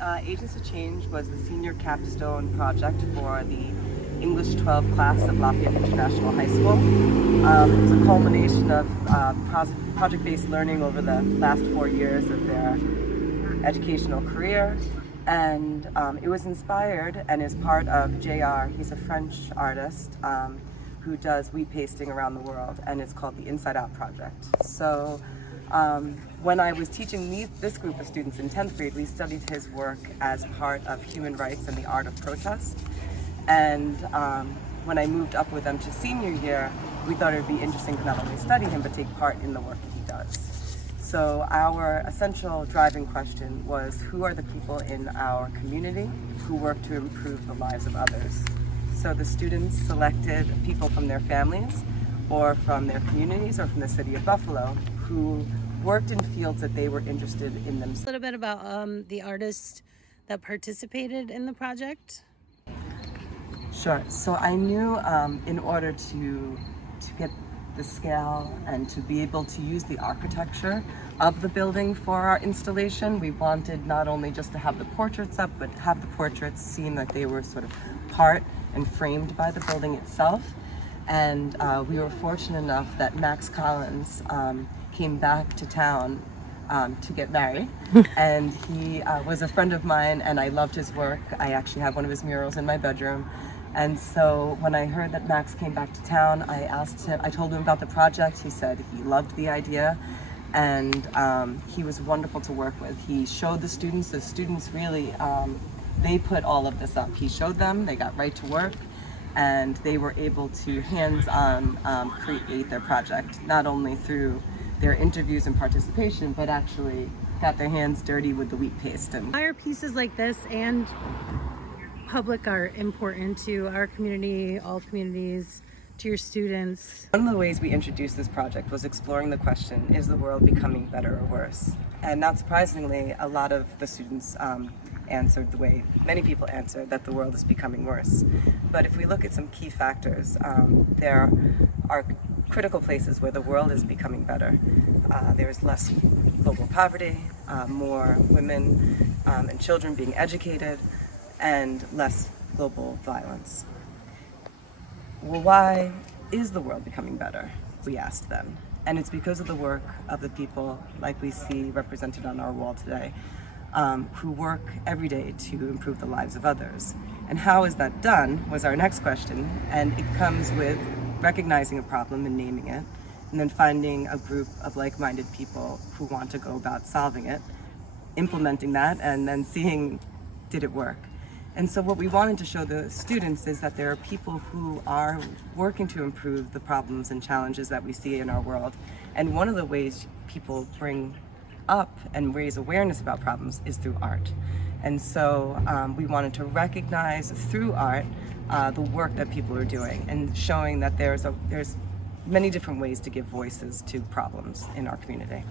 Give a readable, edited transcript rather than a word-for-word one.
Agents of Change was the senior capstone project for the English 12 class of Lafayette International High School. It was a culmination of project-based learning over the last 4 years of their educational career, and it was inspired and is part of JR. He's a French artist who does wheat pasting around the world, and it's called the Inside Out Project. So when I was teaching this group of students in 10th grade, we studied his work as part of human rights and the art of protest. And when I moved up with them to senior year, we thought it would be interesting to not only study him, but take part in the work that he does. So our essential driving question was, who are the people in our community who work to improve the lives of others? So the students selected people from their families or from their communities or from the city of Buffalo who worked in fields that they were interested in themselves. A little bit about the artists that participated in the project. Sure. So I knew in order to get the scale and to be able to use the architecture of the building for our installation, we wanted not only just to have the portraits up, but have the portraits seem that they were sort of part and framed by the building itself. And we were fortunate enough that Max Collins came back to town to get married. And he was a friend of mine, and I loved his work. I actually have one of his murals in my bedroom. And so when I heard that Max came back to town, I told him about the project. He said he loved the idea, and he was wonderful to work with. He showed the students really, they put all of this up. He showed them, they got right to work, and they were able to hands-on create their project, not only through their interviews and participation, but actually got their hands dirty with the wheat paste. Why are pieces like this and public art important to our community, all communities, to your students? One of the ways we introduced this project was exploring the question, is the world becoming better or worse? And not surprisingly, a lot of the students answered the way many people answered, that the world is becoming worse. But if we look at some key factors, there are critical places where the world is becoming better. There's less global poverty, more women and children being educated, and less global violence. Well, why is the world becoming better? We asked them. And it's because of the work of the people like we see represented on our wall today, who work every day to improve the lives of others. And how is that done was our next question, and it comes with recognizing a problem and naming it, and then finding a group of like-minded people who want to go about solving it, implementing that, and then seeing, did it work? And so what we wanted to show the students is that there are people who are working to improve the problems and challenges that we see in our world. And one of the ways people bring up and raise awareness about problems is through art. And so we wanted to recognize through art the work that people are doing, and showing that there's many different ways to give voices to problems in our community.